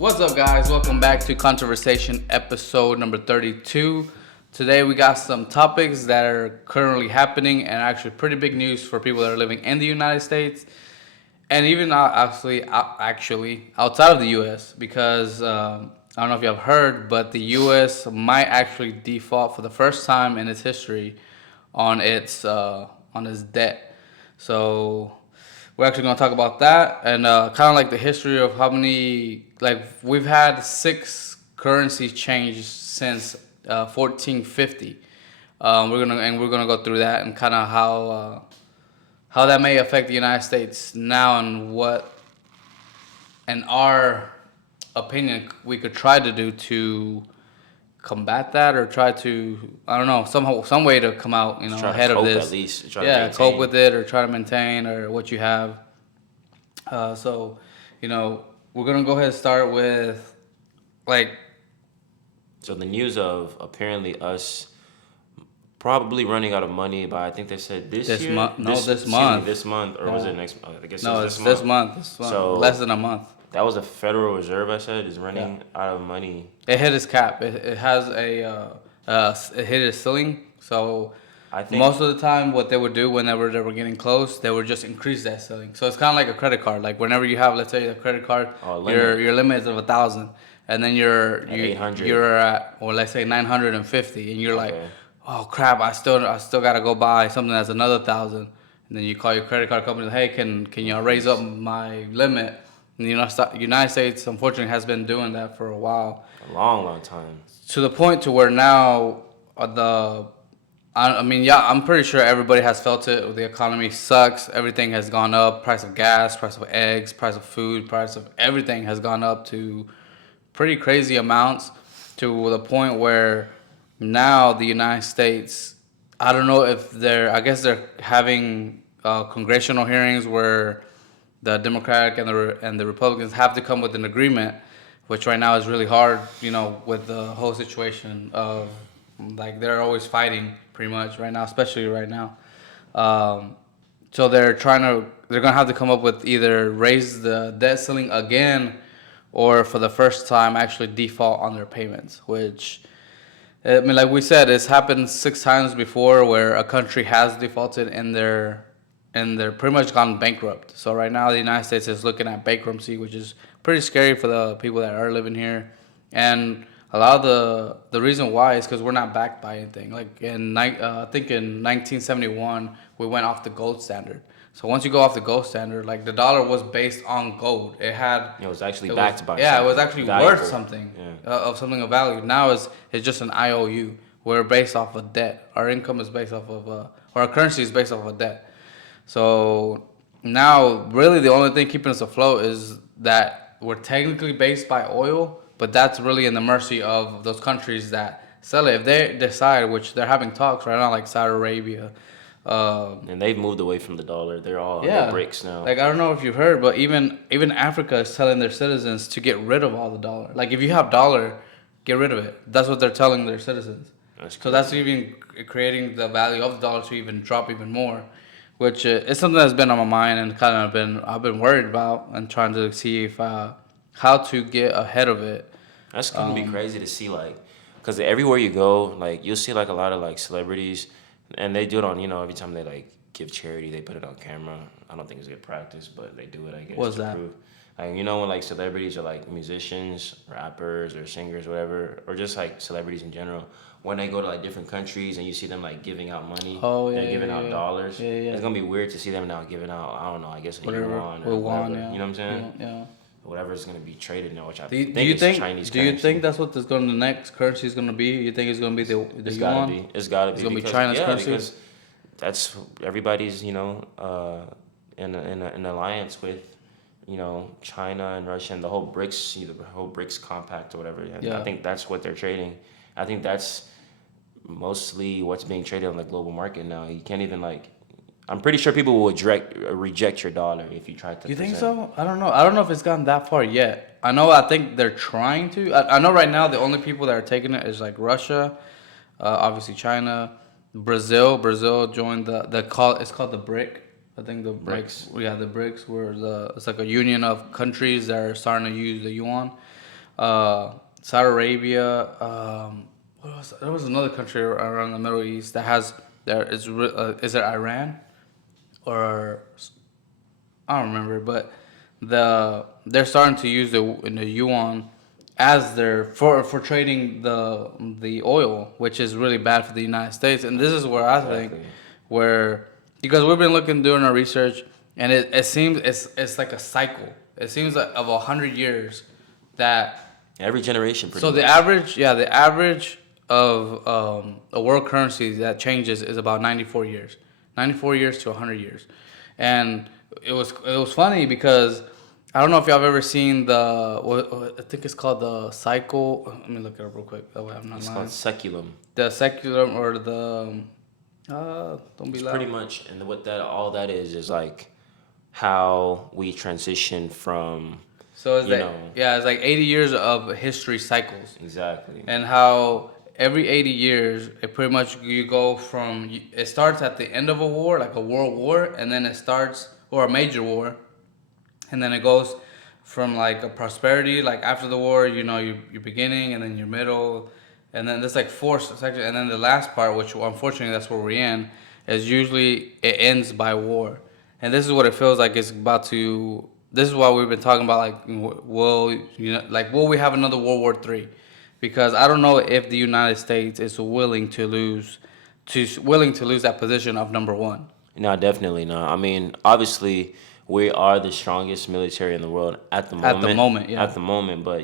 What's up, guys? Welcome back to Conversation episode number 32. Today, we got some topics that are currently happening and actually pretty big news for people that are living in the United States and even actually outside of the U.S. because I don't know if you have heard, but the U.S. might actually default for the first time in its history on its debt. So we're actually going to talk about that and kind of like the history of how many, like, we've had six currencies changed since 1450. We're gonna go through that and kind of how that may affect the United States now and what, in our opinion, we could try to do to combat that or try to, I don't know, some way to come out Just try to ahead of cope this. at least. Yeah, cope with it or try to maintain or what you have. So, we're gonna go ahead and start with, like, So the news of apparently us probably running out of money by, I think they said this year. month. No, this month. This month, or was Yeah. it next? I guess it No, was it's this month. this month. So Less than a month. that was a Federal Reserve. I said is running out of money. It hit its cap. It has it hit its ceiling. So I think most of the time, what they would do whenever they were getting close, they would just increase that ceiling. So it's kind of like a credit card. Like whenever you have, let's say, a credit card, your limit is of 1,000, and then you're 800. You're at, or let's say 950, and you're like, Okay. oh crap, I still gotta go buy something that's another 1,000, and then you call your credit card company, hey, can you raise up my limit? And United States, unfortunately, has been doing that for a while. A long time. To the point to where now I'm pretty sure everybody has felt it. The economy sucks. Everything has gone up. Price of gas, price of eggs, price of food, price of everything has gone up to pretty crazy amounts, to the point where now the United States, I don't know if I guess they're having congressional hearings where the Democratic and the Republicans have to come with an agreement, which right now is really hard, with the whole situation of, like, they're always fighting pretty much right now, especially right now. So they're gonna have to come up with either raise the debt ceiling again, or for the first time actually default on their payments. Which, I mean, like we said, it's happened 6 times before where a country has defaulted and they're pretty much gone bankrupt. So right now the United States is looking at bankruptcy, which is pretty scary for the people that are living here. And a lot of the reason why is because we're not backed by anything. Like I think in 1971 we went off the gold standard. So once you go off the gold standard, like, the dollar was based on gold. It was actually backed by. Yeah, it was actually valuable. worth something, of something of value. Now it's just an IOU. We're based off of debt. Our income is based off of, or our currency is based off of debt. So now, really, the only thing keeping us afloat is that we're technically based by oil, but that's really in the mercy of those countries that sell it. If they decide, which they're having talks right now, like Saudi Arabia. And they've moved away from the dollar. They're all under bricks now. Like, I don't know if you've heard, but even Africa is telling their citizens to get rid of all the dollar. Like, if you have dollar, get rid of it. That's what they're telling their citizens. So that's even creating the value of the dollar to even drop even more, which is something that's been on my mind and kind of I've been worried about and trying to see if how to get ahead of it. That's gonna be crazy to see, like, because everywhere you go, like, you'll see, like, a lot of, like, celebrities, and they do it on, every time they, like, give charity, they put it on camera. I don't think it's good practice, but they do it, I guess. What's that? Prove. Like, when, like, celebrities are, like, musicians, rappers, or singers, whatever, or just, like, celebrities in general, when they go to, like, different countries and you see them, like, giving out money, they're giving out dollars. It's gonna be weird to see them now giving out, I don't know, I guess a yuan or whatever. Yeah. You know what I'm saying? Yeah. Whatever is gonna be traded now, which I Do you think is Chinese currency. Do you think that's what the next currency is gonna be? You think it's gonna be the It's yuan? gotta be. It's gotta be. It's gonna be because, China's currency? because that's everybody's, in an alliance with, China and Russia and the whole BRICS compact or whatever. I think that's what they're trading. I think that's mostly what's being traded on the global market now. You can't even, like, I'm pretty sure people will reject your dollar if you try to. You think so? I don't know. I don't know if it's gotten that far yet. I think they're trying to. I know right now the only people that are taking it is, like, Russia, obviously China, Brazil. Brazil joined it's called the BRIC. I think the BRICS. The BRICS, where it's like a union of countries that are starting to use the yuan. Saudi Arabia. There was another country around the Middle East that has is it Iran or I don't remember, but they're starting to use the yuan as their for trading the oil, which is really bad for the United States. And this is where I think Exactly. where because we've been looking doing our research, and it seems it's like a cycle. It seems like of 100 years that Every generation, pretty so the much. average, yeah, the average of a world currency that changes is about 94 years, 94 years to 100 years, and it was funny because I don't know if y'all have ever seen I think it's called the cycle. Let me look it up real quick. That way I'm not It's called lying. seculum. The secular or the don't be It's pretty loud. much, and what that all that is like how we transition from, So it's you like know, yeah, it's like 80 years of history cycles. exactly. And how every 80 years it pretty much you go from it starts at the end of a war like a world war, and then it starts or a major war, and then it goes from like a prosperity like after the war, your beginning, and then your middle, and then there's like four sections, and then the last part, which unfortunately that's where we're in, is usually it ends by war. And this is what it feels like it's about to. This is why we've been talking about like will we have another World War III? Because I don't know if the United States is willing to lose that position of number one No, definitely not. I mean, obviously, we are the strongest military in the world at the at the moment. moment. Yeah. At the moment, but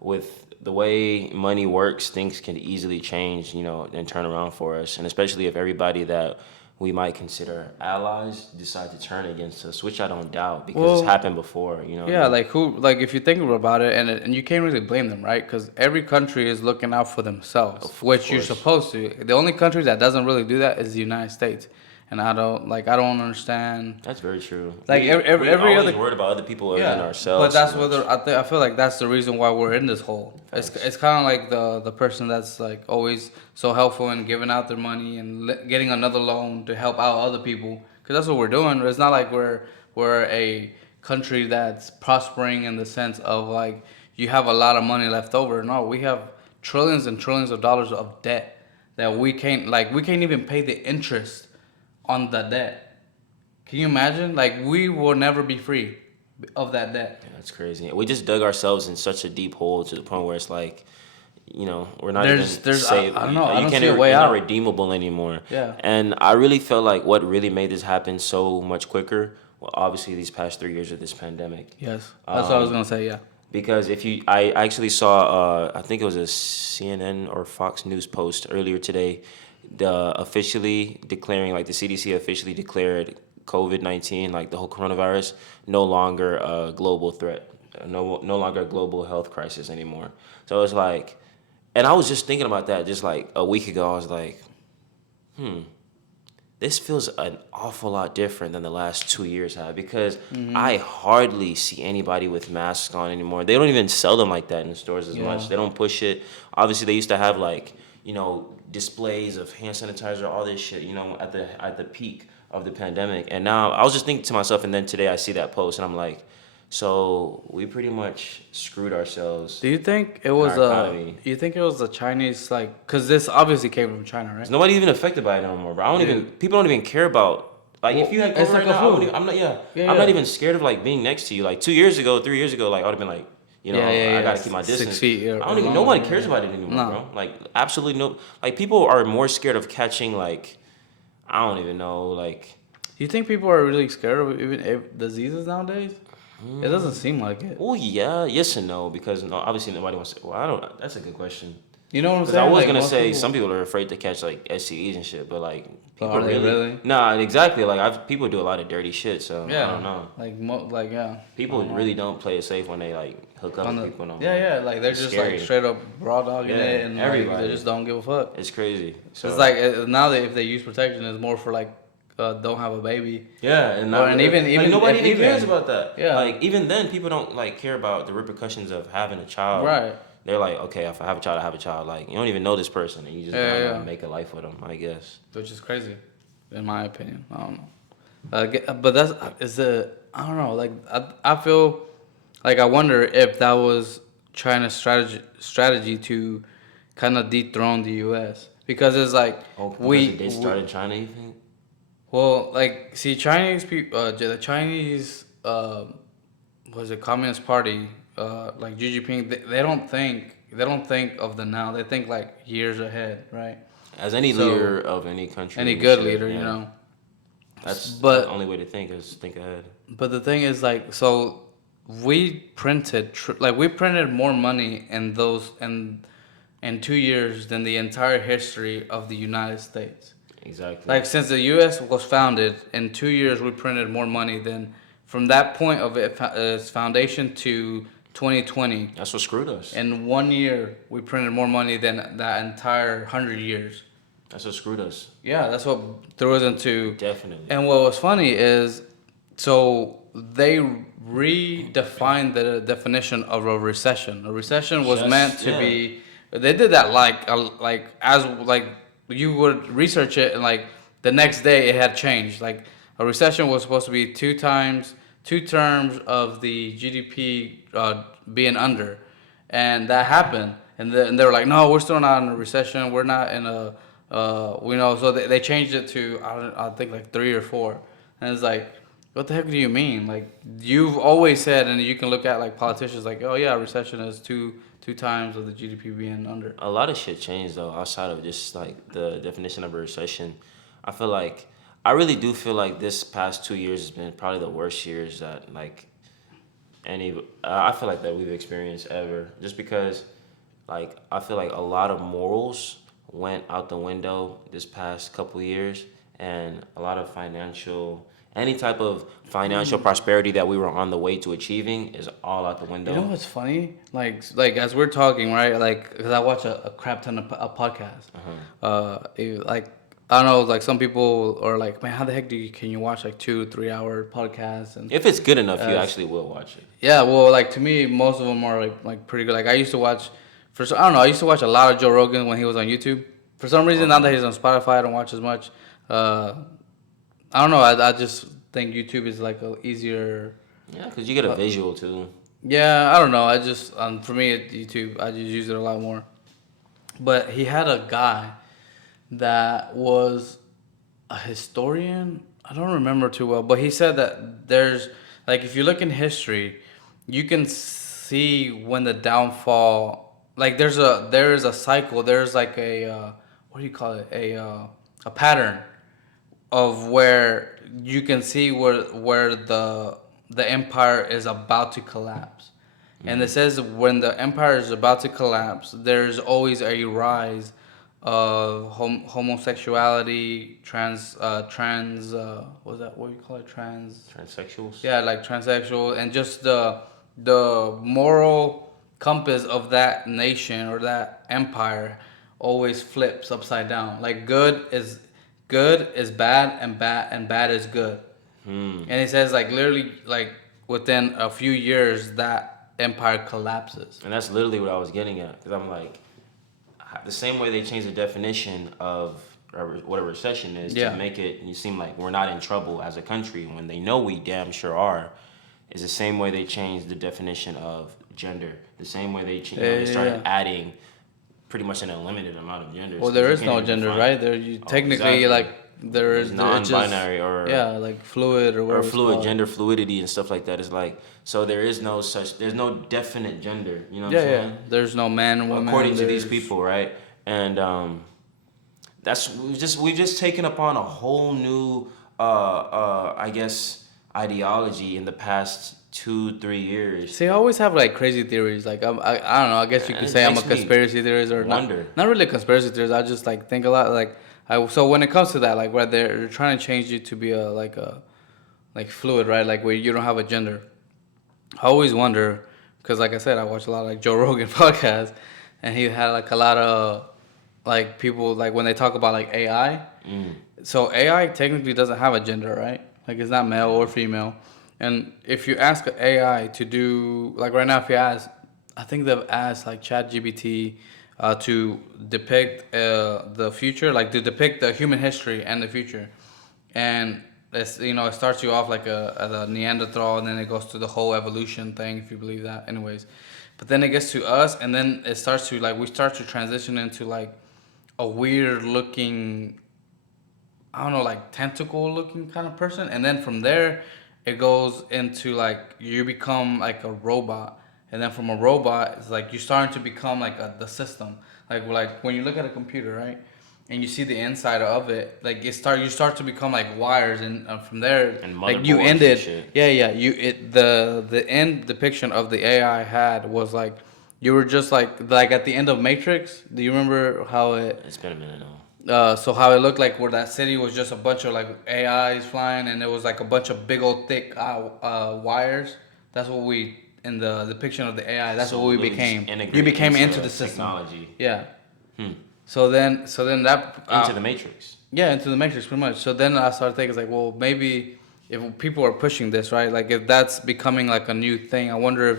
with the way money works, things can easily change, and turn around for us. And especially if everybody that we might consider allies decide to turn against us, which I don't doubt because it's Well, happened before. You know what I yeah, mean? like if you think about it, and you can't really blame them, right? Because every country is looking out for themselves, Of which you're course. supposed to. The only country that doesn't really do that is the United States, and I don't understand. That's very true. Like We every always other. worried about other people other than Yeah, but ourselves too that's what much. I feel like that's the reason why we're in this hole. Facts. It's kind of like the person that's like always so helpful and giving out their money and getting another loan to help out other people, because that's what we're doing. It's not like we're a country that's prospering in the sense of like you have a lot of money left over. No, we have trillions and trillions of dollars of debt that we can't even pay the interest on the debt. Can you imagine? Like we will never be free of that debt. Yeah, that's crazy. We just dug ourselves in such a deep hole to the point where it's like, we're not even There's saved. I don't know. I You don't can't. see a way It's not out. redeemable anymore. Yeah. And I really felt like what really made this happen so much quicker. Well, obviously these past 3 years of this pandemic. Yes. That's what I was gonna say. Yeah. Because I actually saw, I think it was a CNN or Fox News post earlier today, officially declaring, like the CDC officially declared COVID-19, like the whole coronavirus, no longer a global threat, no longer a global health crisis anymore. So it's like, and I was just thinking about that just like a week ago. I was like, this feels an awful lot different than the last 2 years have because I hardly see anybody with masks on anymore. They don't even sell them like that in the stores as Yeah. much. They don't push it. Obviously, they used to have like displays of hand sanitizer, all this shit. At the peak of the pandemic, and now I was just thinking to myself, and then today I see that post, and I'm like, so we pretty much screwed ourselves Do you think it in was our economy. you think it was the Chinese like? Cause this obviously came from China, right? There's nobody even affected by it anymore, bro. I don't even. Dude. People don't even care about. Like, if Well, you had it's COVID like right a now, I wouldn't flu. even, I'm not. Yeah, Yeah, I'm not yeah. even scared of like being next to you. Like 2 years ago, 3 years ago, like I would've been like, Yeah, yeah, I yeah. gotta keep my 6 distance. feet I or don't even. longer. Nobody cares about it anymore, No. bro. Like, absolutely no. Like, people are more scared of catching like, I don't even know, like. You think people are really scared of even diseases nowadays? It doesn't seem like it. Oh yeah, yes and no, because no, obviously nobody wants to. Well, I don't. That's a good question. You know what I'm Because I saying? was Like gonna most say people. some people are afraid to catch like STEs and shit, but like But people are they really. really? Nah, exactly. Like people do a lot of dirty shit, so I don't Yeah. know. Like yeah. People really don't play it safe when they like hook up On with the people no more. yeah, yeah, like they're It's just scary. like straight up raw dogging Yeah, it, and like everybody. they just don't give a fuck. It's crazy. It's So like now that if they use protection, it's more for like don't have a baby, yeah, and or not and like even nobody if even cares about that. yeah, Like even then, people don't like care about the repercussions of having a child. right, They're like, okay, if I have a child, I have a child. Like you don't even know this person, and you just yeah, gonna yeah, make a life with them. I guess. which is crazy, in my opinion. I don't know, but I don't know. Like I feel like I wonder if that was China's strategy to kind of dethrone the U.S. because it's like Oh, because we, they we started China, you think? well, like, see, Chinese people, the Chinese, was it Communist Party, like Xi Jinping, they don't think of the now. They think like years ahead, right? As any So leader of any country, any you good should, leader, you yeah. know. That's the only But way to think is think ahead. but the thing is, like, so we printed like we printed more money in those in 2 years than the entire history of the United States. Exactly. Like, since the U.S. was founded, in 2 years we printed more money than from that point of its foundation to 2020. That's what screwed us. In 1 year, we printed more money than that entire 100 years. That's what screwed us. Yeah, that's what threw us into. Definitely. And what was funny is, so they redefined the definition of a recession. A recession was meant Just to yeah. be. They did that like as like you would research it, and like the next day it had changed. Like, a recession was supposed to be two terms of the GDP being under, and that happened. And they were like, no, we're still not in a recession. We're not in a we know. So they changed it to I think like 3 or 4, and it's like, what the heck do you mean? Like, you've always said, and you can look at like politicians, like, oh yeah, recession is two times of the GDP being under. A lot of shit changed though, outside of just like the definition of a recession. I feel like I really do feel like this past 2 years has been probably the worst years that like any I feel like that we've experienced ever. Just because like I feel like a lot of morals went out the window this past couple years, and a lot of financial any type of financial prosperity that we were on the way to achieving is all out the You know window. what's funny? Like as we're talking, right? Like, cause I watch a crap ton of podcasts. Like, I don't know, like some people are like, man, how the heck can you watch like 2 3 hour podcasts? And If it's good enough, you uh, actually will watch it. yeah, well, like, to me, most of them are like pretty good. Like, I used to watch, I don't know, I used to watch a lot of Joe Rogan when he was on YouTube. For some reason, now that Okay. he's on Spotify, I don't watch as much. Uh, I don't know. I just think YouTube is like a easier. Yeah, because you get a Uh, visual too. yeah, I don't know. I just for me at YouTube, I just use it a lot more. But he had a guy that was a historian. I don't remember too well, but he said that there's, like, if you look in history, you can see when the downfall. Like, there is a cycle. There's like a what do you call it? A pattern of where you can see where the empire is about to collapse. And it says when the empire is about to collapse, there's always a rise of homosexuality, what was that, what do you call it, Transsexuals. yeah, like transsexual, and just the moral compass of that nation or that empire always flips upside down. Like, good is bad, and bad is good. And it says, like, literally, like, within a few years that empire collapses. And that's literally what I was getting at. Because I'm like, the same way they changed the definition of what a recession is to Yeah. make it you seem like we're not in trouble as a country when they know we damn sure are, is the same way they changed the definition of gender. The same way they started Yeah. adding pretty much an unlimited amount of genders. Well, 'Cause there you is can't no even gender, define. right? There, you Oh, technically, exactly. like, there There's is, it's just, non-binary yeah, like fluid or or whatever it's fluid called. gender fluidity and stuff like that. It's like so there's no definite gender. You know what Yeah, I'm yeah. saying? There's no man, woman. According to these There's people, right? And that's we've just taken upon a whole new I guess ideology in the past 2 3 years. See, I always have like crazy theories. Like, I don't know. I guess you And could it say I'm a makes me conspiracy theorist, or not. wonder. Not really conspiracy theorist. I just like think a lot. Like, so when it comes to that, like, where they're trying to change you to be like fluid, right? Like, where you don't have a gender. I always wonder, because like I said, I watch a lot of like Joe Rogan podcasts, and he had like a lot of like people, like, when they talk about like AI. So AI technically doesn't have a gender, right? Like, it's not male or female. And if you ask AI to do, like, right now, if you ask, I think they've asked like ChatGPT to depict the future, like to depict the human history and the future. And it's, it starts you off like a Neanderthal, and then it goes to the whole evolution thing, if you believe that. Anyways, But then it gets to us, and then it starts to like we start to transition into like a weird looking, I don't know, like tentacle looking kind of person, and then from there, it goes into like you become like a robot, and then from a robot, it's like you're starting to become like the system, like when you look at a computer, right, and you see the inside of it, like you start to become like wires, and from there, And like you motherboards and ended, shit. yeah, the end depiction of the AI had was like you were just like at the end of Matrix. Do you remember how it? It's been a minute now. So how it looked like where that city was just a bunch of like AIs flying, and it was like a bunch of big old thick wires. That's what we in the depiction of the AI. That's So what we literally just became. You integrate became into into the system. technology. Yeah. Hmm. So then that Into the Matrix. yeah, into the Matrix pretty much. So then I started thinking, it's like, well, maybe if people are pushing this, right? Like if that's becoming like a new thing, I wonder if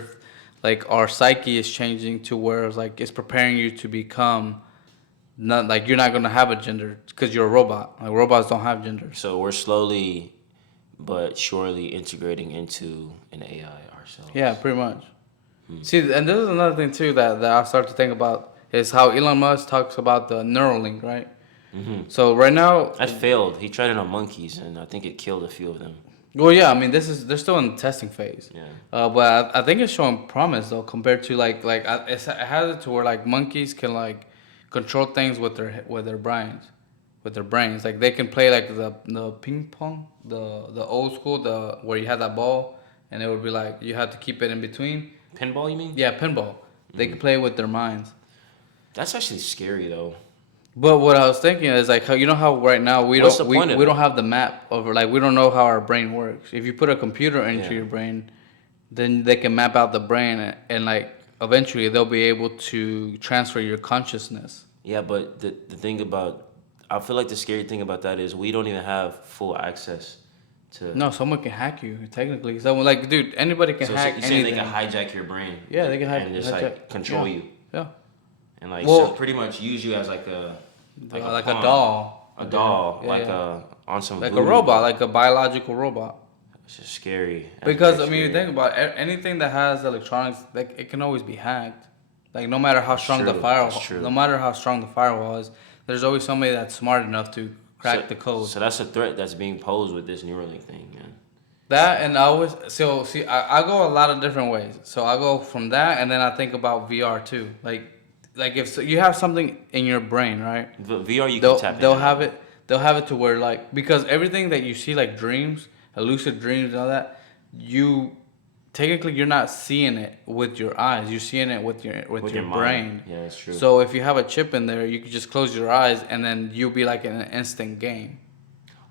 like our psyche is changing to where it's like it's preparing you to become not like you're not gonna have a gender because you're a robot. Like robots don't have genders. So we're slowly but surely integrating into an AI Yeah, ourselves. pretty much. See, and this is another thing too that I start to think about is how Elon Musk talks about the Neuralink, right? Hmm. So right now, That failed. He tried it on monkeys, and I think it killed a few of them. well, yeah, I mean, they're still in the testing phase, Yeah. but I think it's showing promise though compared to it has it to where like monkeys can like control things with their brains. Like they can play like the ping pong, the old school, the where you had that ball, and it would be like you had to keep it in between. Pinball, you mean? Yeah, pinball. They can play with their minds. That's actually scary, though. But what I was thinking is like how you know how right now What's the point of we don't it? have the map over like we don't know how our brain works. If you put a computer into Yeah. your brain, then they can map out the brain and like eventually they'll be able to transfer your consciousness. Yeah, but the thing about, I feel like the scary thing about that is we don't even have full access to. No, someone can hack you technically. Someone like dude, anybody can So hack you're saying they anything. can hijack your brain? Yeah, they can hack. And just hijack- like control yeah, you, yeah. and like so Well, pretty much use you as like like a pawn, doll. a doll, Yeah, like yeah. on some Like a voodoo, robot, but like a biological robot. it's just scary. That's Because very I mean, you scary. think about anything that has electronics, like it can always be hacked. Like no matter how That's strong the true. fire, That's true. no matter how strong the firewall is, there's always somebody that's smart enough to crack the code. So that's a threat that's being posed with this Neuralink thing, man. That and I always so see I go a lot of different ways. So I go from that and then I think about VR too. Like if so you have something in your brain, right? VR you can tap They'll into have now. it they'll have it to where like because everything that you see like dreams, lucid dreams and all that, you technically you're not seeing it with your eyes. You're seeing it with With your your brain. mind. Yeah, that's true. So if you have a chip in there, you can just close your eyes and then you'll be like in an instant game.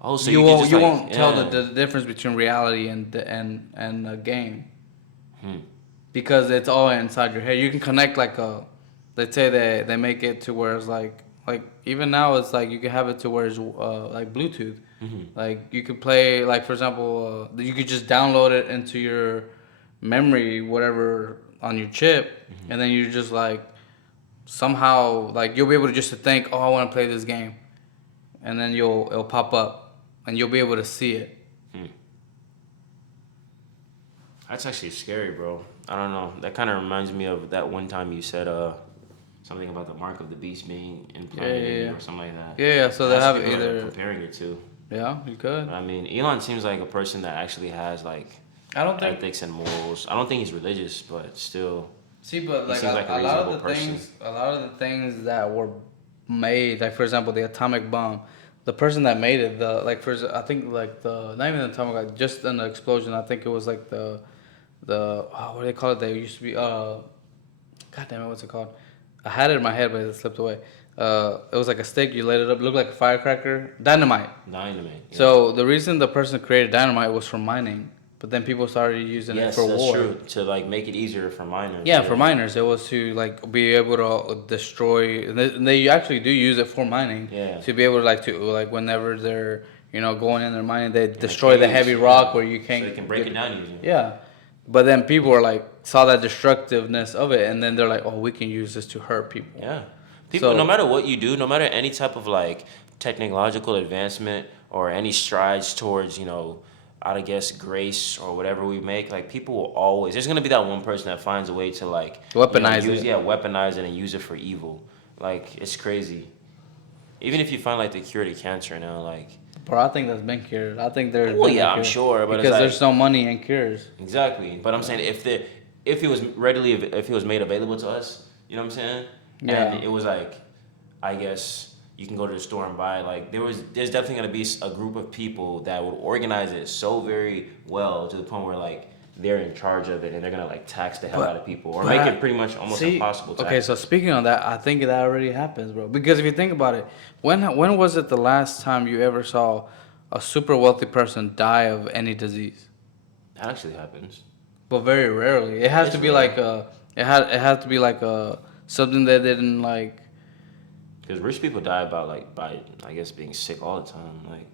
Oh, so You you can won't just you like won't tell yeah. the difference between reality and a game Hmm. because it's all inside your head. You can connect like a, let's say they make it to where it's like even now it's like you can have it to where it's like Bluetooth. Hmm. Like you could play like for example you could just download it into your memory whatever on your chip, and then you just like somehow like you'll be able to just to think, oh, I want to play this game, and then it'll pop up and you'll be able to see it. Hmm. That's actually scary, bro. I don't know. That kind of reminds me of that one time you said something about the mark of the beast being implanted in you or something like that. Yeah, so they That's have what people are either. comparing it to. Yeah, you could. I mean, Elon seems like a person that actually has like I don't think. ethics and morals. I don't think he's religious, but still, See, but he like seems like a a lot of reasonable the person. a lot of the things that were made, like for example, the atomic bomb, the person that made it, I think like the not even the atomic, like just an explosion. I think it was like the what do they call it? They used to be God damn it, what's it called? I had it in my head, but it slipped away. It was like a stick. You lit it up, looked like a firecracker. Dynamite. Dynamite. Yeah. So the reason the person created dynamite was for mining, but then people started using it Yes, for that's war. true. To like make it easier for miners. Yeah, for miners, it was to like be able to destroy. And they actually do use it for mining. Yeah. To be able to like whenever they're going in their mining, they In destroy the caves, heavy yeah. rock where you can't. So they can break it down easier. Yeah, but then people were like saw that destructiveness of it, and then they're like, oh, we can use this to hurt people. Yeah. People, So- no matter what you do, no matter any type of like technological advancement or any strides towards, out of guess grace or whatever we make, like people will always there's gonna be that one person that finds a way to like Weaponize use it. weaponize it and use it for evil. Like it's crazy. Even if you find like the cure to cancer now, like Bro, I think that's been cured. I think there's well been a yeah I'm cure sure, but it's because like there's no money in cures. exactly. But I'm saying if it was if it was made available to us, you know what I'm saying, and Yeah. it was like I guess you can go to the store and buy. Like there's definitely gonna be a group of people that would organize it so very well to the point where like they're in charge of it and they're gonna like tax the hell out of people or But make it pretty much almost see, impossible to okay, act. so speaking of that, I think that already happens, bro. Because if you think about it, when was it the last time you ever saw a super wealthy person die of any disease? That actually happens. But very rarely. It has It's to be rare like it has to be like something that didn't like because rich people die about like by I guess being sick all the time. Like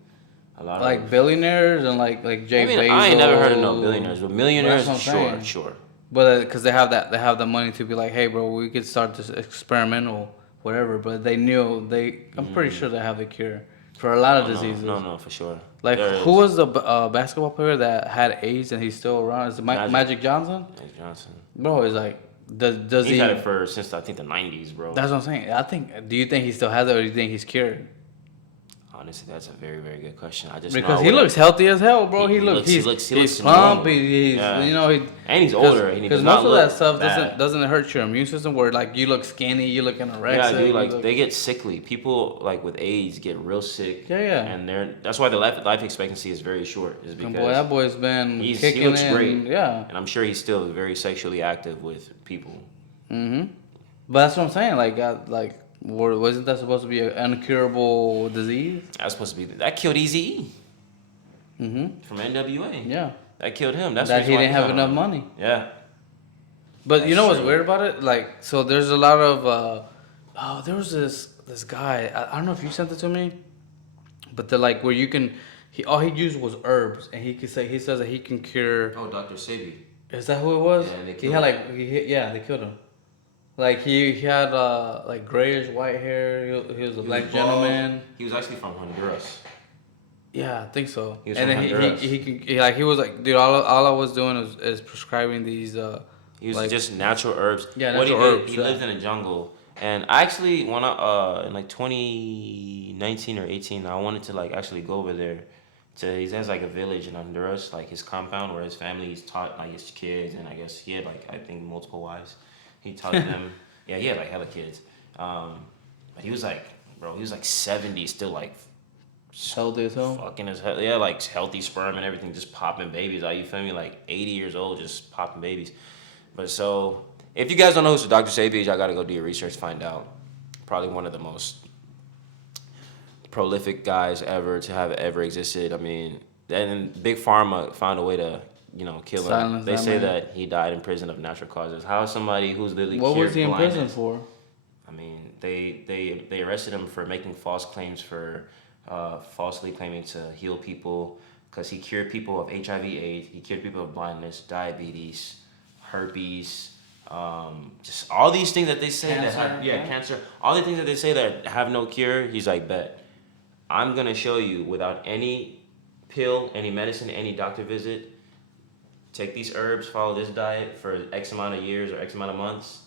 a lot of. like billionaires and like I Jay mean, I ain't never heard of no Bezos. billionaires, but But that's millionaires, what I'm sure, saying. sure. But because they have the money to be like, hey, bro, we could start this experimental whatever. But they knew I'm pretty sure they have the cure for a lot of Oh no, diseases. no, for sure. Like There who is was the basketball player that had AIDS and he's still around? Is it Magic, Magic Johnson? Magic Johnson. Bro, it's like does He's he? had it for since I think the '90s, bro. That's what I'm saying. I think. Do you think he still has it, or do you think he's cured? Honestly, that's a very, very good question. I just Because know he what looks healthy as hell, bro. he looks, he looks He's plump. normal. He's Yeah, you know he and he's older, and he because does most not of that look stuff bad. doesn't hurt your immune system. Where like you look skinny, you look anorexic. Yeah, dude, you like look, they get sickly. People like with AIDS get real sick. Yeah. And that's why the life expectancy is very short. Is And because boy, that boy's been he kicking looks in. great. Yeah. And I'm sure he's still very sexually active with people. But that's what I'm saying. Wasn't that supposed to be an incurable disease? That's supposed to be that killed Eazy-E. From NWA. Yeah. That killed him. That's the That reason he why didn't he's have not enough on. money. Yeah. But That's you know what's true. weird about it? Like, so there's a lot of there was this guy. I don't know if you sent it to me, but they're like where you can. He all he used was herbs, and he says that he can cure. Oh, Dr. Sebi. Is that who it was? Yeah, and they He killed had him. yeah, they killed him. Like he had like grayish white hair. He was a He black was bald. gentleman. He was actually from Honduras. Yeah, I think so. He was And from then Honduras. he was like, dude, all I was doing is prescribing these He was like just natural herbs. Yeah, What natural he did, herbs, he yeah. lived in a jungle. And I actually wanna in like 2019 or 18, I wanted to like actually go over there. He has like a village in Honduras, like his compound where his family's taught like his kids, and I guess he had like I think multiple wives. He taught them. Yeah, he had like hella kids. But he was like, bro, he was like 70, still like healthy as hell. fucking his hell. Yeah, like healthy sperm and everything, just popping babies out. You feel me? Like 80 years old, just popping babies. But so, if you guys don't know who Dr. Sebi is, y'all gotta go do your research, find out. Probably one of the most prolific guys ever to have ever existed. I mean, then Big Pharma found a way to, kill him. Silence They that say man. that he died in prison of natural causes. How is somebody who's literally What cured was he in blindness? prison for? I mean, they arrested him for making false claims for falsely claiming to heal people because he cured people of HIV/AIDS. He cured people of blindness, diabetes, herpes, just all these things that they say that Cancer, have yeah. cancer. All the things that they say that have no cure. He's like, bet. I'm gonna show you without any pill, any medicine, any doctor visit. Take these herbs, follow this diet for X amount of years or X amount of months.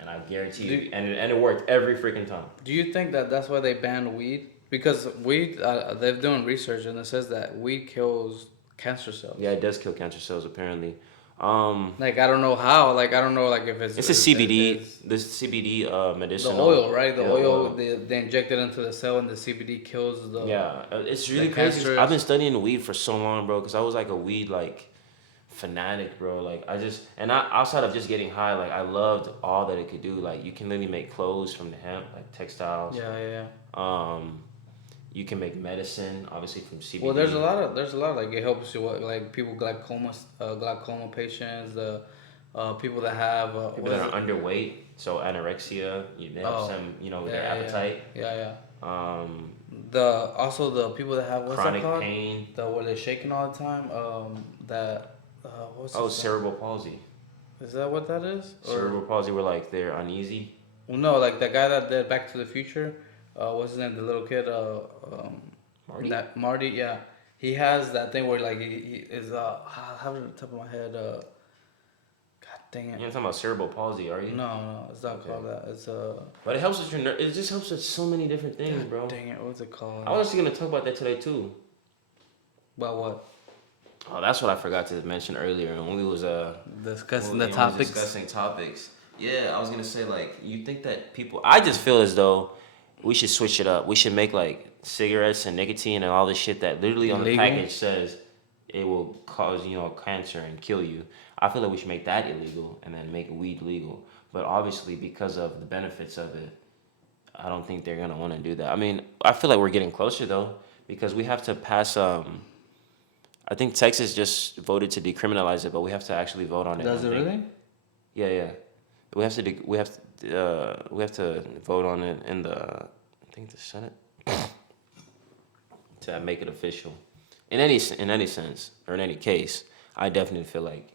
And I guarantee you, and it worked every freaking time. Do you think that that's why they banned weed? Because weed, they're doing research and it says that weed kills cancer cells. Yeah, it does kill cancer cells apparently. Like I don't know how. Like I don't know. Like if It's a CBD, it's this CBD the medicinal. oil, right? The Yeah, oil they inject it into the cell and the CBD kills the. Yeah, it's really the crazy. cancerous- I've been studying weed for so long, bro, because I was like a weed fanatic, bro. Like outside of just getting high, like I loved all that it could do. Like you can literally make clothes from the hemp, like textiles. Yeah. You can make medicine, obviously from CBD. Well, there's a lot like it helps you like people glaucoma patients, the people that have people that are underweight, so anorexia, they have some, with their appetite. Yeah. Um, The people that have what's chronic that called? pain. Where they're shaking all the time. What's this Cerebral palsy. Is that what that is? Cerebral palsy, where like they're uneasy. Well, no, like the guy that did Back to the Future. What's his name? The little kid. Marty? Marty, yeah. He has that thing where like he is I have it on the top of my head. God dang it. You're not talking about cerebral palsy, are you? No, it's not Okay. called that. It's But it helps with your it just helps with so many different things, God bro. dang it. What's it called? I was actually gonna talk about that today too. About what? Oh, that's what I forgot to mention earlier when we was Discussing when the we was topics. discussing topics. Yeah, I was gonna say like you think that people. I just feel as though we should switch it up. We should make like cigarettes and nicotine and all this shit that literally on the Illegal? package says it will cause cancer and kill you. I feel like we should make that illegal and then make weed legal. But obviously, because of the benefits of it, I don't think they're gonna want to do that. I mean, I feel like we're getting closer though because we have to pass. I think Texas just voted to decriminalize it, but we have to actually vote on it. Does it really? Yeah, yeah. We have to vote on it in the I think the Senate to make it official. In any sense or in any case, I definitely feel like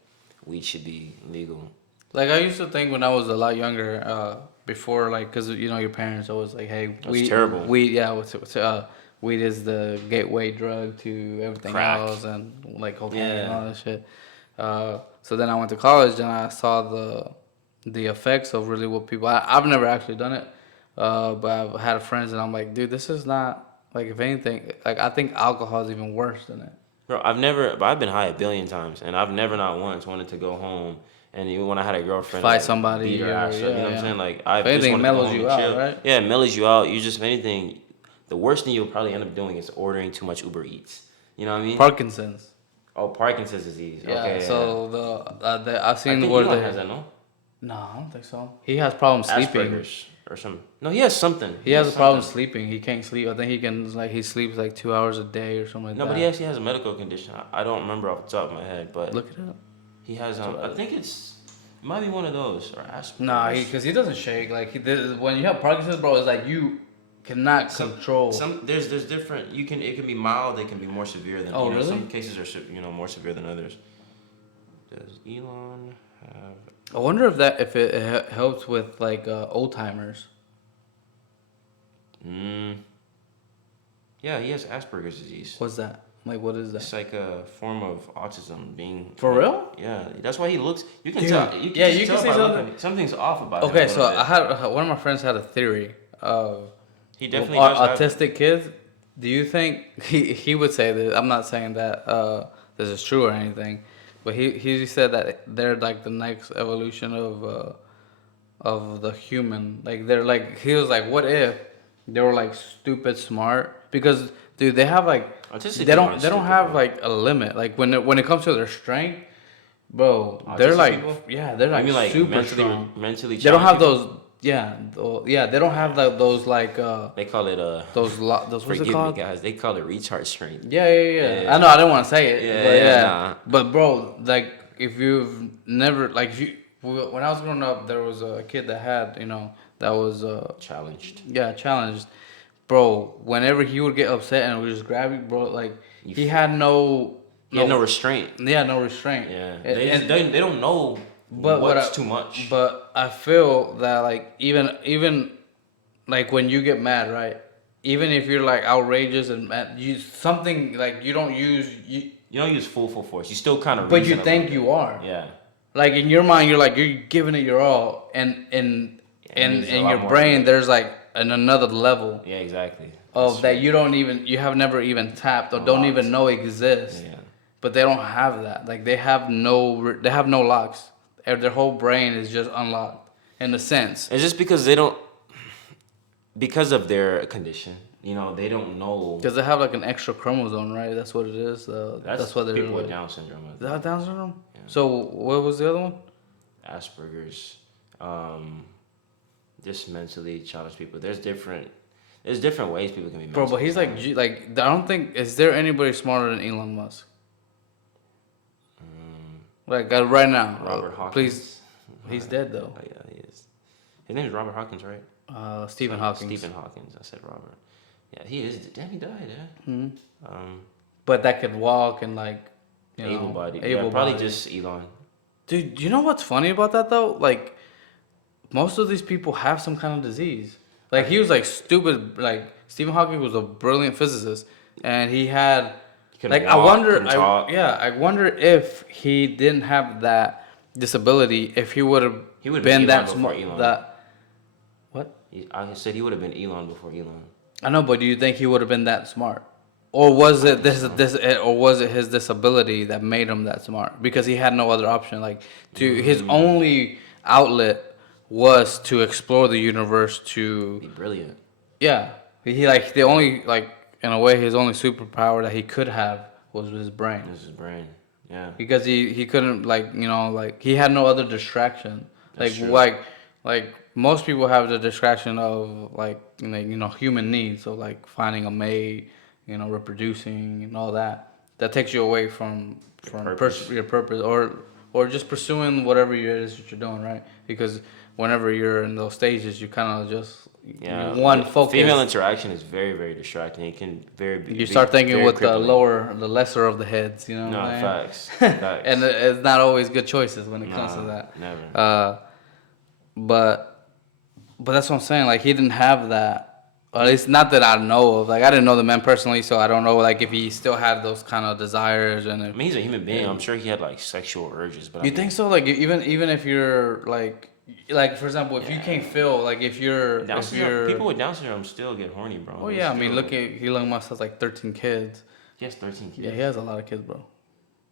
weed should be legal. Like I used to think when I was a lot younger, before like, cause your parents always like, hey, That's terrible. weed, yeah, weed is the gateway drug to everything Crack. else and like cocaine Yeah. and all that shit. So then I went to college and I saw the effects of really what people. I've never actually done it, but I've had friends and I'm like, dude, this is not like if anything, like I think alcohol is even worse than it. Bro, I've been high a billion times, and I've never not once wanted to go home. And even when I had a girlfriend, Fight like, somebody, beat her or- ass up. You know yeah, what I'm yeah. saying? Like I If just anything, wanted to go mellows home you and out, chill. right? Yeah, it mellows you out. You just, if anything, the worst thing you'll probably end up doing is ordering too much Uber Eats. You know what I mean? Parkinson's. Oh, Parkinson's disease. Yeah. Okay. So I've I seen think where Elon they. has that, no? No, I don't think so. He has problems sleeping. Asperger's or something. No, he has something. He has a problem something. sleeping. He can't sleep. I think he sleeps like 2 hours a day or something like No, that. but he actually has a medical condition. I don't remember off the top of my head, but Look it up. he has. I think it might be one of those or Asperger's. Nah, because he doesn't shake. Like when you have Parkinson's, bro, it's like you cannot control. There's different. It can be mild. It can be more severe than. Oh, really? Some cases are more severe than others. Does Elon have? I wonder if it helps with like old timers. Yeah, he has Asperger's disease. What's that? Like what is that? It's like a form of autism being. For real? Yeah, that's why he looks. You can Dude, tell. you just can tell see by something. looking- something's off about him. Okay, a so little bit. I had one of my friends had a theory of He definitely does have it. autistic kids. Do you think he would say that? I'm not saying that this is true or anything, but he said that they're like the next evolution of the human. Like they're like he was like, what if they were like stupid smart? Because dude, they have like Autistic they don't people are they don't stupid, have bro. like a limit. Like when it comes to their strength, bro, they're Autistic like people? they're I like, mean, like super mentally, strong. mentally. They don't have challenged people? those. Yeah, they don't have those like They call it those what's Forgive it called? me, guys. They call it retard strength. Yeah. I know I didn't want to say it. Yeah, but yeah, nah. But bro, like if you've never like if you when I was growing up, there was a kid that had that was Challenged. challenged, bro. Whenever he would get upset and would just grab you, bro, like he had no He had no restraint. yeah, no restraint. Yeah, And- they don't know But what's too much. But I feel that like even like when you get mad, right? Even if you're like outrageous and mad, you something like you don't use you. You don't use full force. You still kind of. But you think you are. Yeah. Like in your mind, you're giving it your all, and in there's a in lot your more brain, to it. there's like another level Yeah, exactly. of that you have never even tapped or don't even know exists. Yeah. But they don't have that. Like they have no locks. Their whole brain is just unlocked in a sense. It's just because they don't. Because of their condition, they don't know. Because they have like an extra chromosome, right? That's what it is. That's what they're people doing. with Down syndrome. Is that Down syndrome? Yeah. So what was the other one? Asperger's, just mentally challenged people. There's different ways people can be. Bro, but he's like I don't think is there anybody smarter than Elon Musk? Like right now, Robert Hawkins. Please, he's dead though. Oh, yeah, he is. His name is Robert Hawkins, right? Stephen Hawking. Stephen Hawkins. I said Robert. Yeah, he is. Damn, he died. Yeah. Mm-hmm. But that could walk and like, Able-bodied. able Yeah, probably bodied. just Elon. Dude, you know what's funny about that though? Like, most of these people have some kind of disease. Like he was like stupid. Like Stephen Hawking was a brilliant physicist, and he had Couldn't Like I walk, wonder, couldn't talk. I wonder if he didn't have that disability, if he would have He would have been been Elon that before smart. Elon. That what? I said he would have been Elon before Elon. I know, but do you think he would have been that smart, or was I it think so. or was it his disability that made him that smart? Because he had no other option. Like to his Mm, only outlet was to explore the universe. To be brilliant. yeah, he like the only like in a way his only superpower that he could have was his brain. This is his brain. Yeah, Because he couldn't like like he had no other distraction that's like true. most people have the distraction of like human needs, so like finding a mate, reproducing and all that takes you away from Your purpose. your purpose, or just pursuing whatever it is that you're doing, right? Because whenever you're in those stages you kind of just Yeah, one focus. female interaction is very, very distracting. It can You start thinking very with crippling. the lesser of the heads, you know what No, I'm facts, saying? facts. And it's not always good choices when it comes to Nah, that. never. But that's what I'm saying. Like he didn't have that. Or at least not that I know of. Like I didn't know the man personally, so I don't know like if he still had those kind of desires and I if. mean, he's a human being. I'm sure he had like sexual urges, but I You mean, think so? Like even if you're like for example, if you yeah. can't feel like Down syndrome, people with Down syndrome still get horny, bro. Oh They yeah, I mean still, look at Elon Musk has like 13 kids. he has 13 Yeah, he kids. has a lot of kids, bro.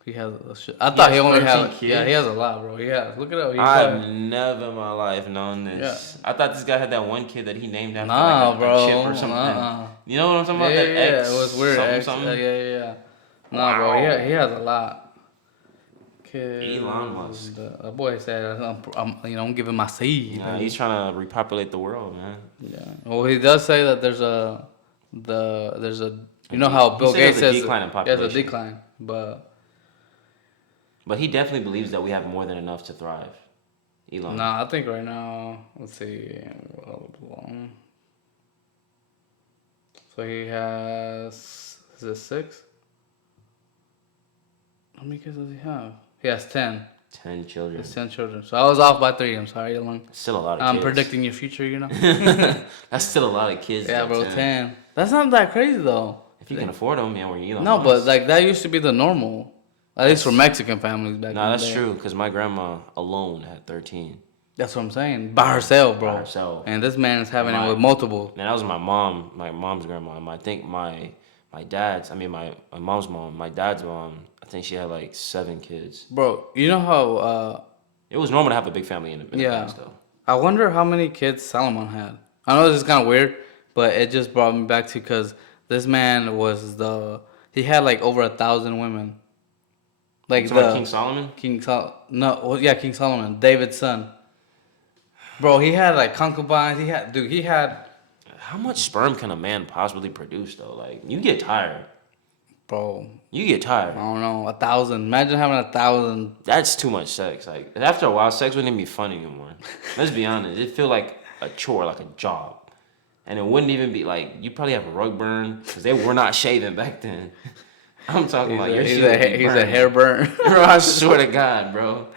He has a shit. I He thought has he only 13 had. Yeah, he kids? has a lot, bro. He has. Look it up. He I've probably, never in my life known yeah. this. I thought this guy had that one kid that he named after Nah, like a chip bro. or something. Uh-uh. You know what I'm talking Yeah, about? That yeah, X it was weird. something X, something. yeah. Nah, bro. Wow. He has a lot. Kids. Elon Musk. That boy said, I'm giving my seed. Yeah, he's trying to repopulate the world, man. Yeah. Well, he does say that there's a. You know how He Bill said Gates there's a says decline in there's a population. decline, but But he definitely believes that we have more than enough to thrive. Elon. nah, I think right now, let's see. So he has, is it 6? How many kids does he have? He has 10. 10 children. He has 10 children. So I was off by 3. I'm sorry, Elon. Still a lot of I'm kids. predicting your future, That's still a lot of kids. Yeah, though, bro, 10. That's not that crazy, though. If you can afford them, yeah, we're Elon No, Musk. but like that used to be the normal. At least for Mexican families back No, in the that's day. true, because my grandma alone had 13. That's what I'm saying. By herself, bro. By herself. And this man is having it with multiple. And that was my mom's grandma. I think my mom's mom, my dad's mom, I think she had like 7 kids. Bro, you know how It was normal to have a big family in the past, though. I wonder how many kids Salomon had. I know this is kind of weird, but it just brought me back to because this man was he had like over 1,000 women. Like King Solomon? King Solomon, David's son. Bro, he had like concubines. He had. How much sperm can a man possibly produce, though? Like, you get tired. Bro, You get tired. I don't know, 1,000. Imagine having 1,000. That's too much sex. Like, after a while, sex wouldn't even be fun anymore. Let's be honest. It feel like a chore, like a job. And it wouldn't even be like, you probably have a rug burn because they were not shaving back then. I'm talking about your shit. He's a hair burn. Bro, I swear to God, bro.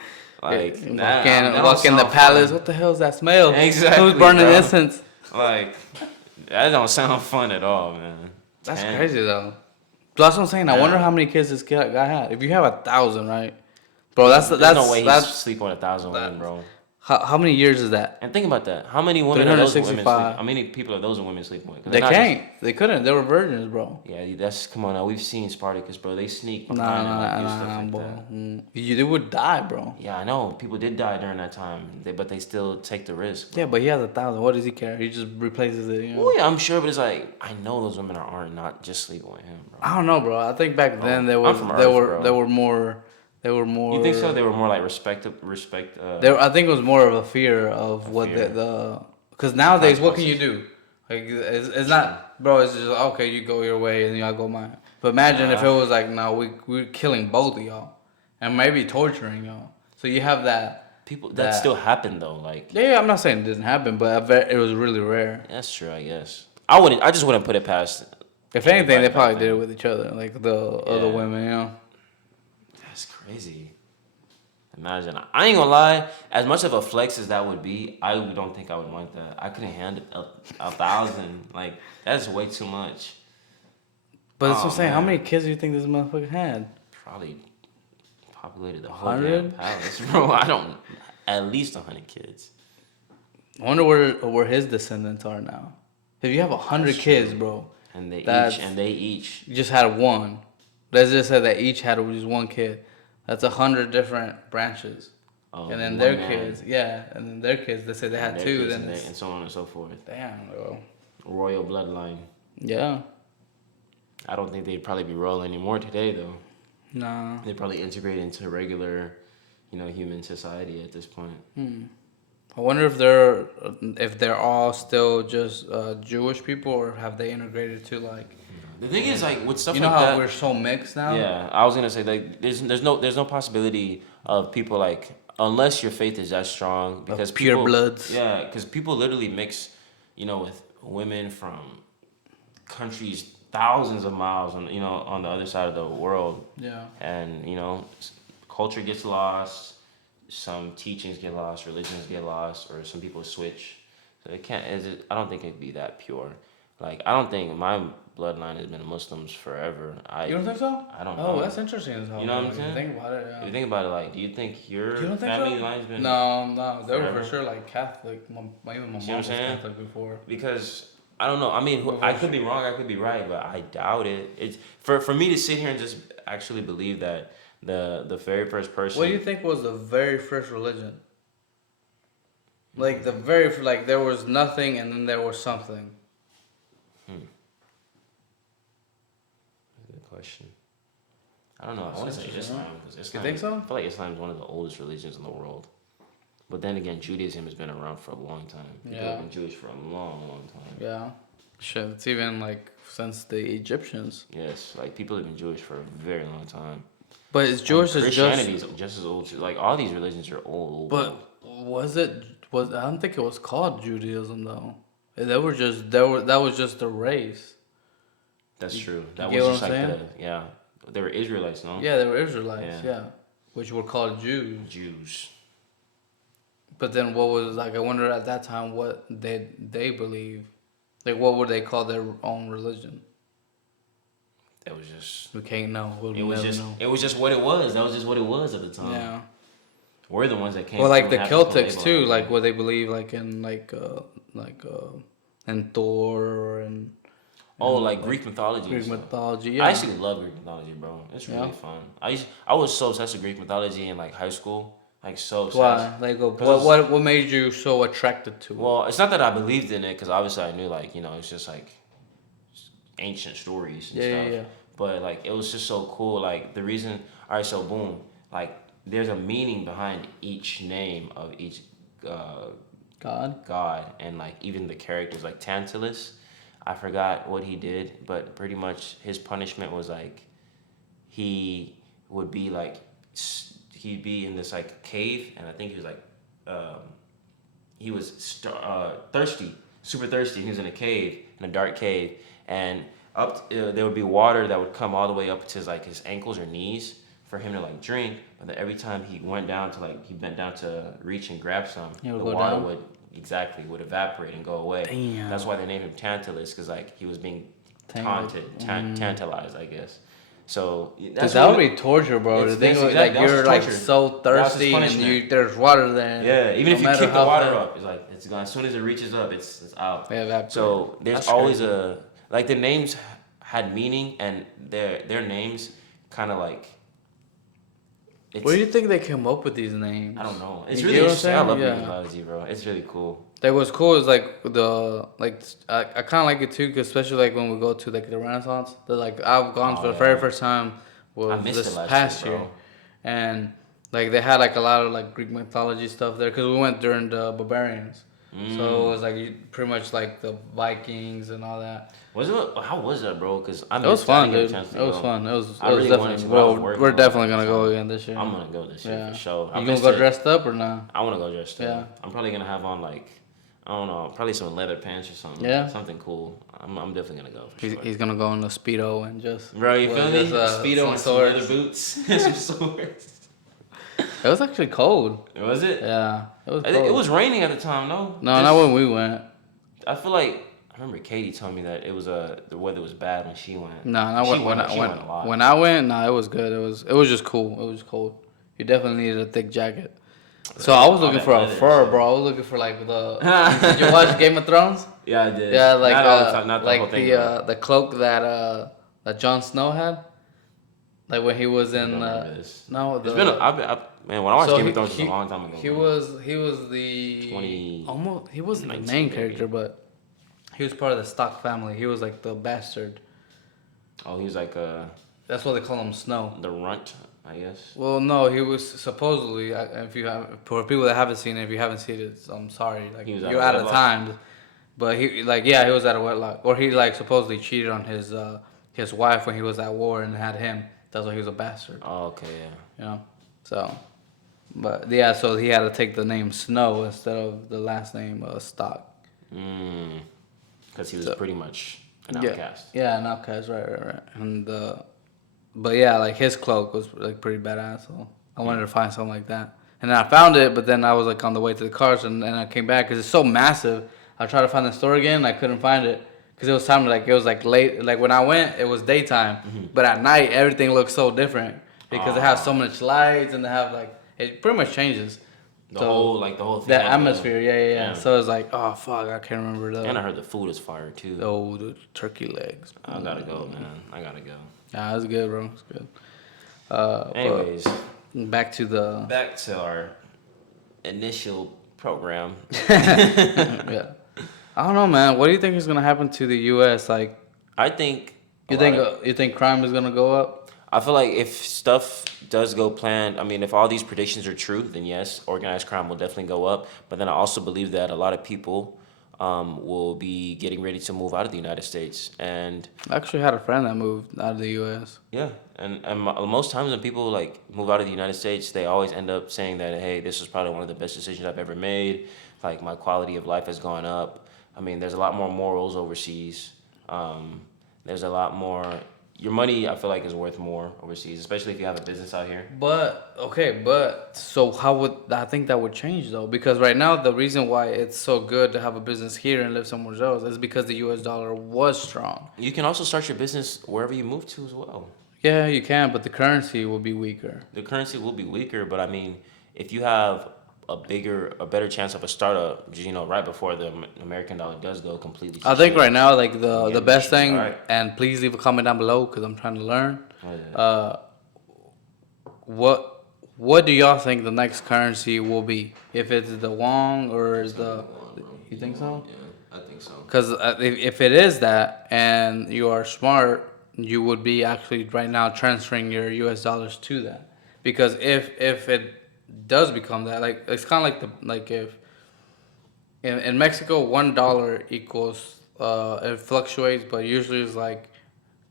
Like, walk in the palace. What the hell is that smell? Exactly. Who's burning bro. incense? Like, that don't sound fun at all, man. That's 10. crazy though. That's what I'm saying. I Yeah. wonder how many kids this guy had. If you have 1,000, right, bro? That's There's no way he's sleep on 1,000 women, bro. How many years is that? And think about that. How many women are those women? 365. How many people are those women sleeping with? 'Cause They they're not can't. They couldn't. They were virgins, bro. Yeah, that's come on now. We've seen Spartacus, bro. They sneak behind Nah, and like, do stuff like bro. that. They would die, bro. Yeah, I know. People did die during that time, but they still take the risk. Bro. Yeah, but he has 1,000. What does he care? He just replaces it. Oh yeah, I'm sure, but it's like I know those women are not just sleeping with him, bro. I don't know, bro. I think back then I'm from Earth, bro. they were more. You think so? They were more like respect. I think it was more of a fear of what fear. because nowadays what can you do? Like it's not, bro. It's just okay. You go your way and y'all go mine. But imagine if it was like, no, we're killing both of y'all, and maybe torturing y'all. So you have that. People that still happened though. Like Yeah, I'm not saying it didn't happen, but it was really rare. that's true, I guess. I just wouldn't put it past. If anything, they anybody probably back did it then. with each other, like the other women, you know. That's crazy. Imagine. I ain't gonna lie. As much of a flex as that would be, I don't think I would want that. I couldn't handle 1,000. Like that's way too much. But that's what I'm Oh saying. How many man, kids do you think this motherfucker had? probably populated the whole damn 100? palace, bro. I don't. At least 100 kids. I wonder where his descendants are now. If you have That's 100 kids, true. bro, And they each that's and they each. you just had one. Let's just say that each had just one kid. That's 100 different branches. And then One their man kids, yeah, and then their kids. Let's say they and had their two, kids then it's and so on and so forth. damn, bro. Royal bloodline. Yeah, I don't think they'd probably be royal anymore today, though. nah. They'd probably integrate into regular, human society at this point. I wonder if they're all still just Jewish people, or have they integrated to like The thing is, like with stuff you know like how that. we're so mixed now? Yeah, I was gonna say like there's no possibility of people like unless your faith is that strong because Of pure people bloods. yeah because people literally mix with women from countries thousands of miles on the other side of the world Yeah. and culture gets lost, some teachings get lost, religions get lost, or some people switch. So it can't. I don't think it'd be that pure. Like I don't think my bloodline has been Muslims forever. You don't think so? I don't Oh, know. that's interesting as hell. You know what I'm If you saying? think about it, If yeah. you think about it, like, do you think your You don't think family so? line's been No, they were forever? for sure like Catholic. Even my See what mom I'm was saying? Catholic before. Because I don't know. I mean, But I for could be wrong. I could be right, but I doubt it. It's for me to sit here and just actually believe that the very first person. what do you think was the very first religion? Like the very like there was nothing and then there was something. Good question. I don't know. I want to say interesting, Islam huh? because You Islam. think so? I feel like Islam is one of the oldest religions in the world. But then again, Judaism has been around for a long time. People Yeah. have been Jewish for a long, long time. Yeah. Shit, it's even like since the Egyptians. Yes, like people have been Jewish for a very long time. But it's Jewish is Christianity just. is just as old. Like all these religions are old. But was I don't think it was called Judaism though. They were just that was just a race. That's true. That get was what just I'm like saying? they were Israelites, no? Yeah, they were Israelites. Yeah. Yeah, which were called Jews. Jews. But then what was like? I wonder at that time what they believe. Like what would they call their own religion? That was just. We can't know. We'll It was never just. know. It was just what it was. That was just what it was at the time. Yeah. We're the ones that came. Well, like through the and had to put a Celtics label too, on it. like what they believe, like in Thor or in Oh, like Greek mythology. And Greek stuff. mythology. I Yeah. actually love Greek mythology, bro. It's really Yeah. fun. I was so obsessed with Greek mythology in like high school, like so obsessed. Why? Like, what made you so attracted to it? Well, it's not that I believed in it, because obviously I knew like it's just like ancient stories and stuff. Yeah. But like it was just so cool. Like the reason, all right, so boom, like there's a meaning behind each name of each god, and like even the characters, like Tantalus. I forgot what he did, but pretty much his punishment was like he would be like he'd be in this like cave, and I think he was like he was thirsty, super thirsty. He was in a cave, in a dark cave, and there would be water that would come all the way up to his ankles or knees for him to like drink. But then every time he bent down to reach and grab some, the water would evaporate and go away. Damn. That's why they named him Tantalus, because like he was being taunted, tantalized, I guess. So that would be torture, bro. To think like you're like so thirsty and there's water there. Yeah, even if you kick the water up, it's like it's gone. As soon as it reaches up, it's out. Yeah, so there's always like the names had meaning, and their names kind of like. Where do you think they came up with these names? I don't know. It's really interesting. I love Greek mythology, bro. It's really cool. Like what's cool is like I kind of like it too, cause especially like when we go to like the Renaissance. I've gone for the very first time was this past year, and like they had like a lot of like Greek mythology stuff there, cause we went during the barbarians. So it was like pretty much like the Vikings and all that. How was that, bro? Cause it was fun, dude. It was fun. It was definitely. Well, we're definitely gonna go again this year. I'm gonna go this year for sure. You gonna go dressed up or not? I wanna go dressed up. Yeah. I'm probably gonna have on like, I don't know, probably some leather pants or something. Yeah. Something cool. I'm definitely gonna go. For sure. He's gonna go in the Speedo and just. Bro, you feel me? Speedo and some leather boots and some swords. It was actually cold. Was it? Yeah, it was cold. It was raining at the time, no? No, not when we went. I feel like I remember Katie telling me that the weather was bad when she went. No, And no, she went a when lot. I went, no, it was good. It was just cool. It was cold. You definitely needed a thick jacket. So I was All looking that for a leather and fur, shit. bro. I was looking for like the. Did you watch Game of Thrones? Yeah, I did. Yeah, Not all the time, not the whole like thing though. the cloak that Jon Snow had, like when he was I don't in remember this. no It's been, the man. When I watched so Game he of Thrones, it was a he long time ago, he bro. was he was the 2019 almost he wasn't the main character, maybe. but he was part of the Stark family. He was like the bastard. Oh, he was like That's why they call him Snow. the runt, I guess. Well, no, he was supposedly. If you have for people that haven't seen it, if you haven't seen it, I'm sorry. Like He was out you're of out of wedlock. time. But he like yeah, he was out of wedlock, or he like supposedly cheated on his wife when he was at war and had him. That's why he was a bastard. Oh, okay, yeah. You know, so but yeah, so he had to take the name Snow instead of the last name Stock. Because he was So pretty much an yeah, outcast. yeah, an outcast, right, and but yeah, like his cloak was like pretty badass. So I wanted to find something like that, and then I found it. But then I was like on the way to the cars, and I came back because it's so massive. I tried to find the store again, and I couldn't find it because it was time like it was like late. Like when I went, it was daytime, but at night everything looks so different because it has so much lights and they have like it pretty much changes. The whole thing. The of atmosphere, yeah. So it's like, oh fuck, I can't remember And I heard the food is fire too. the turkey legs. I gotta go, man. I gotta go. Nah, it's good, bro. It's good. Anyways, Back to the back to our initial program. yeah. I don't know, man. What do you think is gonna happen to the U.S.? Like, I think. you think crime is gonna go up? I feel like if stuff does go planned, I mean, if all these predictions are true, then yes, organized crime will definitely go up. But then I also believe that a lot of people will be getting ready to move out of the United States. And I actually had a friend that moved out of the U.S. yeah, and most times when people like move out of the United States, they always end up saying that, hey, this was probably one of the best decisions I've ever made. Like my quality of life has gone up. I mean, there's a lot more morals overseas. There's a lot more. Your money, I feel like, is worth more overseas, especially if you have a business out here. But so how would I think that would change though? Because right now the reason why it's so good to have a business here and live somewhere else is because the U.S. dollar was strong. You can also start your business wherever you move to as well. Yeah, you can, but the currency will be weaker. The currency will be weaker, but I mean, if you have a better chance of a startup, right before the American dollar does go completely to I think shit, right now, like you the get best shit, thing, right? and please leave a comment down below because I'm trying to learn. Oh, yeah. What do y'all think the next currency will be? If it's the won or is Something the, going on, bro. you think so? Yeah, I think so. Because if it is that and you are smart, you would be actually right now transferring your U.S. dollars to that. Because if it does become that, like it's kind of like if in Mexico $1 equals it fluctuates, but usually it's like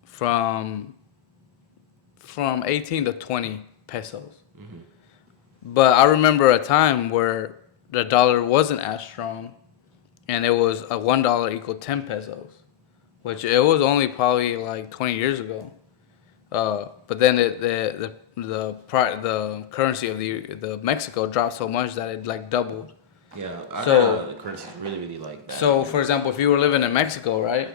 from 18 to 20 pesos. But I remember a time where the dollar wasn't as strong, and it was a $1 equal 10 pesos, which it was only probably like 20 years ago. But then the currency of the Mexico dropped so much that it like doubled. Yeah, So the currency is really, really like that. so for example, if you were living in Mexico, right,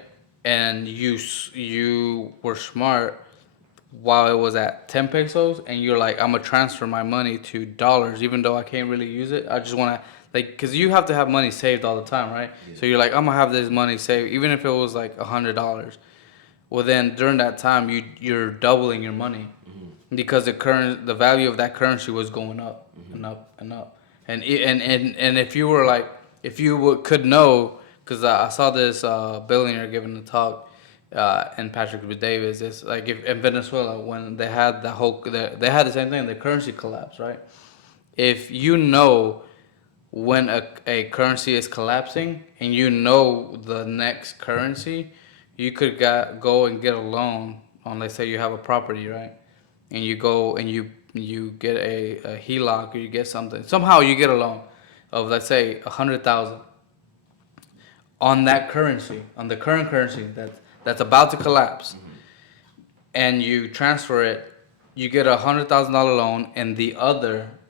and you were smart while it was at 10 pesos, and you're like, I'm gonna transfer my money to dollars, even though I can't really use it. I just wanna like, cause you have to have money saved all the time, right? Yeah. So you're like, I'm gonna have this money saved, even if it was like $100. Well, then during that time, you're doubling your money because the value of that currency was going up and up and up. And if you were like, if you could know, because I saw this billionaire giving a talk in Patrick Davis. It's like if in Venezuela when they had they had the same thing, the currency collapsed, right? If you know when a currency is collapsing and you know the next currency, you could go and get a loan on, let's say you have a property, right? And you go and you get a HELOC or you get something. Somehow you get a loan of, let's say, 100,000 on that currency, on the current currency that's about to collapse, and you transfer it. You get $100,000 loan, and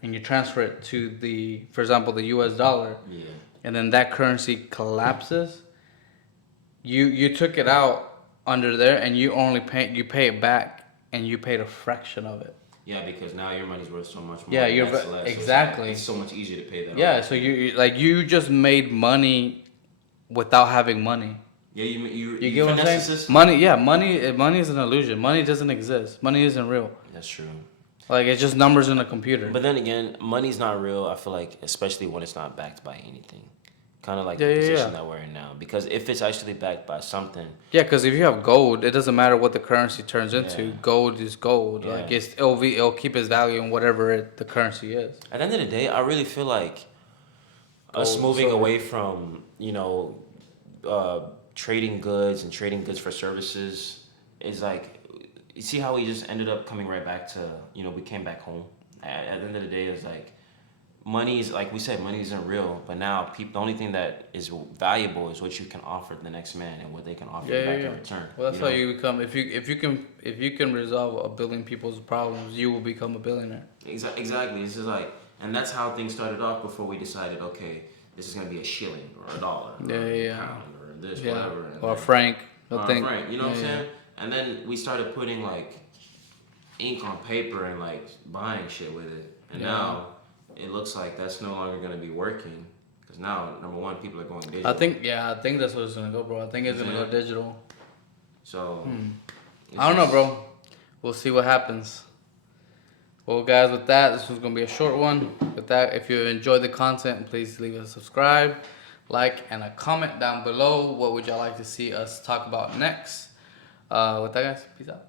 and you transfer it to for example, the U.S. dollar, Yeah. and then that currency collapses. you took it out under there, and you pay it back, and you paid a fraction of it. Yeah, because now your money's worth so much more. Yeah, And that's less. exactly. It's so much easier to pay that Yeah, off. so like you just made money without having money. Yeah, You you get what I'm finesse the saying? system. Money, yeah, money is an illusion. Money doesn't exist. Money isn't real. That's true. Like it's just numbers in a computer. But then again, money's not real. I feel like, especially when it's not backed by anything. Kind of like Yeah, the yeah, position yeah. that we're in now. Because if it's actually backed by something, Yeah, because if you have gold, it doesn't matter what the currency turns into. yeah, Gold is gold. yeah. Like it'll keep its value in whatever the currency is. At the end of the day, I really feel like us Gold, moving silver. away from, uh, trading goods and trading goods for services is like, you see how we just ended up coming right back to, we came back home. At the end of the day, it's like, money is, like we said, money isn't real, but now people, the only thing that is valuable is what you can offer the next man and what they can offer you back in return. Well, that's how you become. If you can resolve 1 billion people's problems, you will become a billionaire. Exactly. It's just like, and that's how things started off before we decided, okay, this is gonna be a shilling or a dollar, or a pound, or this, whatever, and Or Frank. or franc. You know what I'm saying? And then we started putting like ink on paper and like buying shit with it, and now it looks like that's no longer gonna be working because now, number one, people are going digital. I think that's what it's gonna go, bro. I think it's gonna go digital. So I don't know, bro. We'll see what happens. Well, guys, with that, this was gonna be a short one. With that, if you enjoyed the content, please leave us a subscribe, like, and a comment down below. What would y'all like to see us talk about next? With that, guys, peace out.